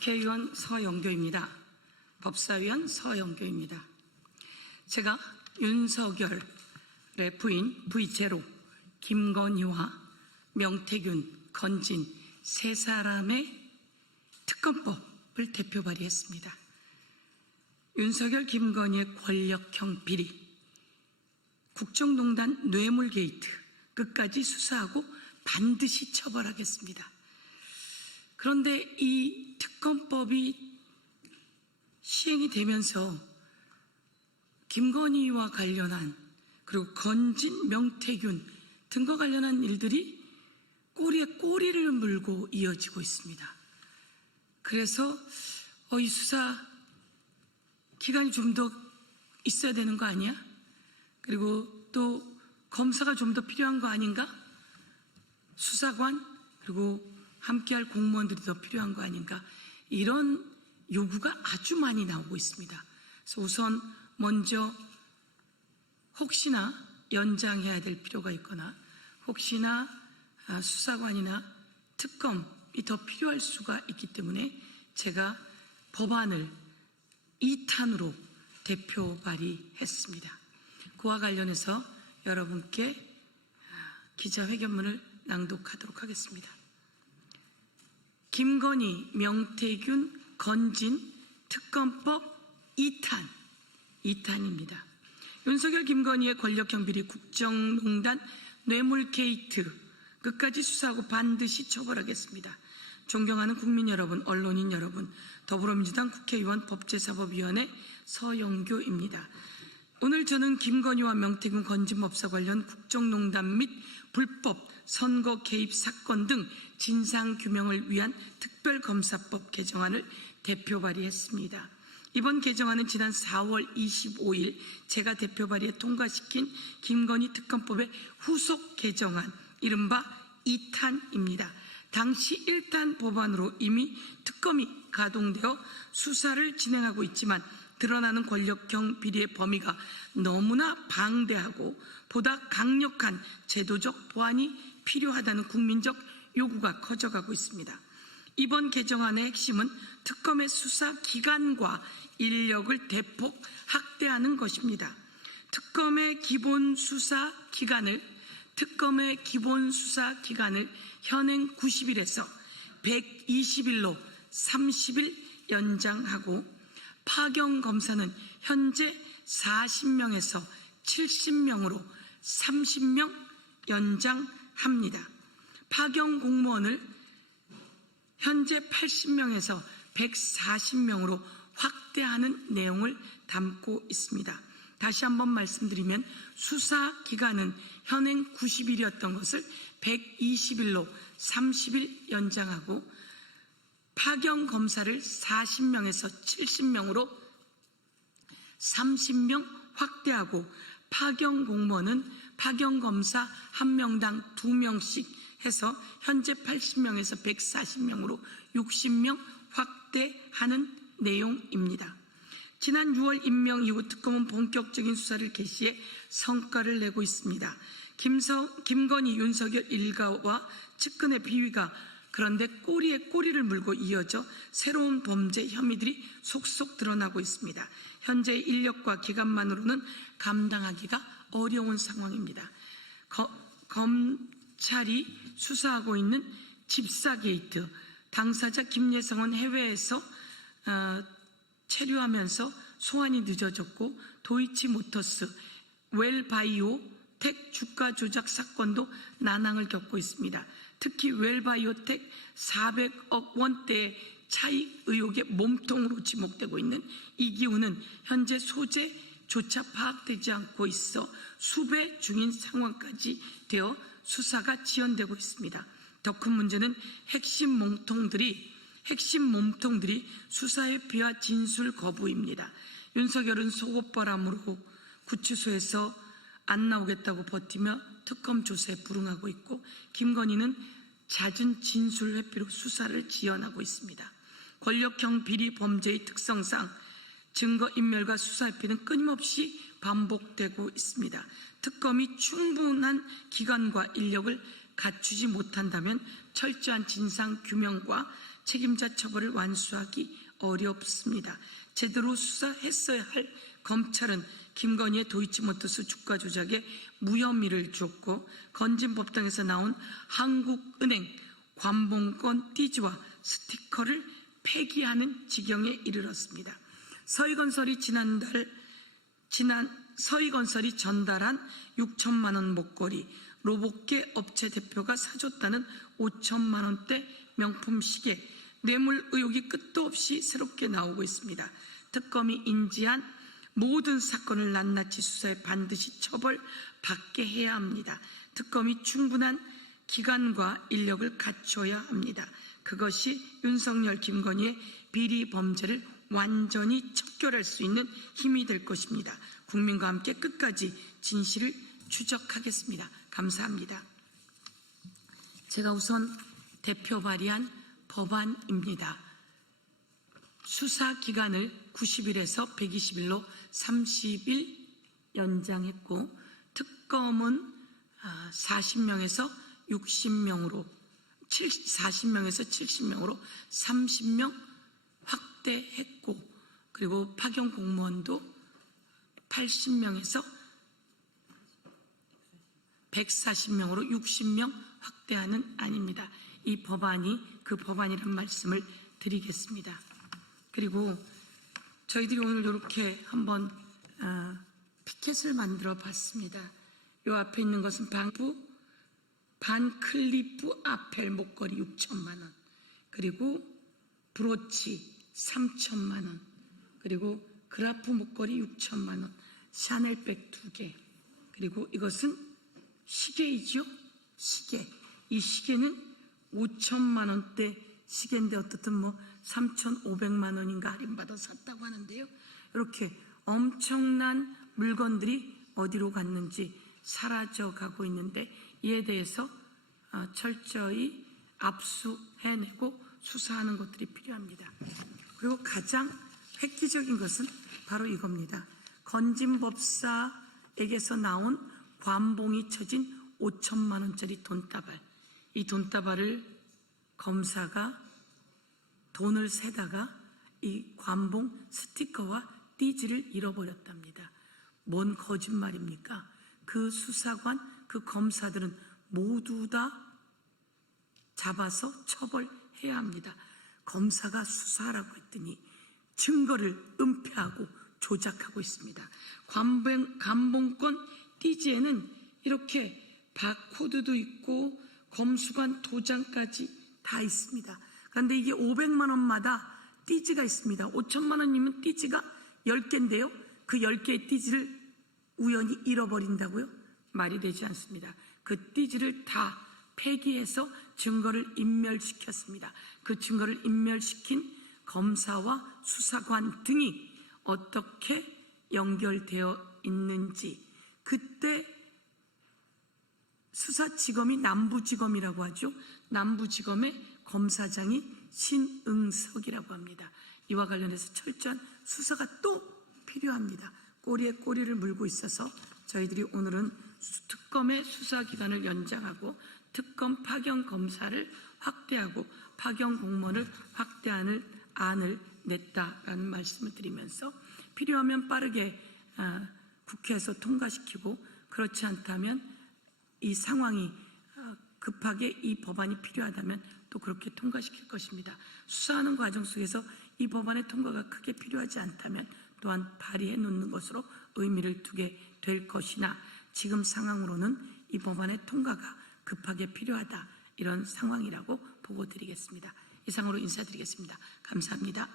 국회의원 서영교입니다. 법사위원 서영교입니다. 제가 윤석열의 부인 V0 김건희와 명태균, 건진 세 사람의 특검법을 대표 발의했습니다. 윤석열, 김건희의 권력형 비리, 국정농단 뇌물 게이트 끝까지 수사하고 반드시 처벌하겠습니다. 그런데 이 특검법이 시행이 되면서 김건희와 관련한, 그리고 건진, 명태균 등과 관련한 일들이 꼬리에 꼬리를 물고 이어지고 있습니다. 그래서 이 수사 기간이 좀 더 있어야 되는 거 아니야? 그리고 또 검사가 좀 더 필요한 거 아닌가? 수사관 그리고 함께할 공무원들이 더 필요한 거 아닌가? 이런 요구가 아주 많이 나오고 있습니다. 그래서 우선 먼저 혹시나 연장해야 될 필요가 있거나 혹시나 수사관이나 특검이 더 필요할 수가 있기 때문에 제가 법안을 2탄으로 대표 발의했습니다. 그와 관련해서 여러분께 기자회견문을 낭독하도록 하겠습니다. 김건희, 명태균, 건진 특검법 2탄입니다. 윤석열, 김건희의 권력형 비리, 국정농단 뇌물 게이트 끝까지 수사하고 반드시 처벌하겠습니다. 존경하는 국민 여러분, 언론인 여러분, 더불어민주당 국회의원 법제사법위원회 서영교입니다. 오늘 저는 김건희와 명태균, 건진 법사 관련 국정농단 및 불법 선거 개입 사건 등 진상규명을 위한 특별검사법 개정안을 대표 발의했습니다. 이번 개정안은 지난 4월 25일 제가 대표 발의에 통과시킨 김건희 특검법의 후속 개정안, 이른바 2탄입니다. 당시 1탄 법안으로 이미 특검이 가동되어 수사를 진행하고 있지만 드러나는 권력형 비리의 범위가 너무나 방대하고 보다 강력한 제도적 보완이 필요하다는 국민적 요구가 커져가고 있습니다. 이번 개정안의 핵심은 특검의 수사 기간과 인력을 대폭 확대하는 것입니다. 특검의 기본 수사 기간을 현행 90일에서 120일로 30일 연장하고 파견 검사는 현재 40명에서 70명으로 30명 연장합니다. 파견 공무원을 현재 80명에서 140명으로 확대하는 내용을 담고 있습니다. 다시 한번 말씀드리면 수사 기간은 현행 90일이었던 것을 120일로 30일 연장하고 파견 검사를 40명에서 70명으로 30명 확대하고 파견 공무원은 파견 검사 1명당 2명씩 해서 현재 80명에서 140명으로 60명 확대하는 내용입니다. 지난 6월 임명 이후 특검은 본격적인 수사를 개시해 성과를 내고 있습니다. 김건희, 윤석열 일가와 측근의 비위가 그런데 꼬리에 꼬리를 물고 이어져 새로운 범죄 혐의들이 속속 드러나고 있습니다. 현재 인력과 기간만으로는 감당하기가 어려운 상황입니다. 검찰이 수사하고 있는 집사 게이트, 당사자 김예성은 해외에서 체류하면서 소환이 늦어졌고 도이치모터스, 웰바이오텍 주가 조작 사건도 난항을 겪고 있습니다. 특히 웰바이오텍 400억 원대의 차익 의혹의 몸통으로 지목되고 있는 이기훈은 현재 소재조차 파악되지 않고 있어 수배 중인 상황까지 되어 수사가 지연되고 있습니다. 더 큰 문제는 핵심 몸통들이 수사에 비하 진술 거부입니다. 윤석열은 속옷바람으로 구치소에서 안 나오겠다고 버티며 특검 조사에 불응하고 있고 김건희는 잦은 진술 회피로 수사를 지연하고 있습니다. 권력형 비리 범죄의 특성상 증거인멸과 수사 회피는 끊임없이 반복되고 있습니다. 특검이 충분한 기간과 인력을 갖추지 못한다면 철저한 진상 규명과 책임자 처벌을 완수하기 어렵습니다. 제대로 수사했어야 할 검찰은 김건희의 도이치모터스 주가 조작에 무혐의를 주었고, 건진법당에서 나온 한국은행 관봉권 띠지와 스티커를 폐기하는 지경에 이르렀습니다. 서희건설이 서희건설이 전달한 6천만 원 목걸이, 로봇계 업체 대표가 사줬다는 5천만 원대 명품 시계, 뇌물 의혹이 끝도 없이 새롭게 나오고 있습니다. 특검이 인지한 모든 사건을 낱낱이 수사해 반드시 처벌받게 해야 합니다. 특검이 충분한 기간과 인력을 갖춰야 합니다. 그것이 윤석열, 김건희의 비리 범죄를 완전히 척결할 수 있는 힘이 될 것입니다. 국민과 함께 끝까지 진실을 추적하겠습니다. 감사합니다. 제가 우선 대표 발의한 법안입니다. 수사 기간을 90일에서 120일로 30일 연장했고, 특검은 40명에서 60명으로 40명에서 70명으로 30명 확대했고, 그리고 파견 공무원도 80명에서 140명으로 60명 확대하는 안입니다. 이 법안이 그 법안이란 말씀을 드리겠습니다. 그리고 저희들이 오늘 이렇게 한번 피켓을 만들어 봤습니다. 이 앞에 있는 것은 반클리프 아펠 목걸이 6천만 원, 그리고 브로치 3천만 원, 그리고 그라프 목걸이 6천만 원, 샤넬백 2개, 그리고 이것은 시계이죠. 시계. 이 시계는 5천만 원대 시계인데 어떻든 3,500만 원인가 할인받아서 샀다고 하는데요. 이렇게 엄청난 물건들이 어디로 갔는지 사라져 가고 있는데, 이에 대해서 철저히 압수해내고 수사하는 것들이 필요합니다. 그리고 가장 획기적인 것은 바로 이겁니다. 건진법사에게서 나온 관봉이 쳐진 5천만 원짜리 돈다발. 이 돈다발을 검사가 돈을 세다가 이 관봉 스티커와 띠지를 잃어버렸답니다. 뭔 거짓말입니까? 그 수사관, 그 검사들은 모두 다 잡아서 처벌해야 합니다. 검사가 수사하라고 했더니 증거를 은폐하고 조작하고 있습니다. 관봉권 띠지에는 이렇게 바코드도 있고 검수관 도장까지 다 있습니다. 그런데 이게 500만 원마다 띠지가 있습니다. 5천만 원이면 띠지가 10개인데요. 그 10개의 띠지를 우연히 잃어버린다고요? 말이 되지 않습니다. 그 띠지를 다 폐기해서 증거를 인멸시켰습니다. 그 증거를 인멸시킨 검사와 수사관 등이 어떻게 연결되어 있는지, 그때 수사지검이 남부지검이라고 하죠. 남부지검의 검사장이 신응석이라고 합니다. 이와 관련해서 철저한 수사가 또 필요합니다. 꼬리에 꼬리를 물고 있어서 저희들이 오늘은 특검의 수사기간을 연장하고 특검 파견 검사를 확대하고 파견 공무원을 확대하는 안을 냈다라는 말씀을 드리면서, 필요하면 빠르게 국회에서 통과시키고, 그렇지 않다면 이 상황이 급하게 이 법안이 필요하다면 또 그렇게 통과시킬 것입니다. 수사하는 과정 속에서 이 법안의 통과가 크게 필요하지 않다면 또한 발의해 놓는 것으로 의미를 두게 될 것이나, 지금 상황으로는 이 법안의 통과가 급하게 필요하다, 이런 상황이라고 보고 드리겠습니다. 이상으로 인사드리겠습니다. 감사합니다.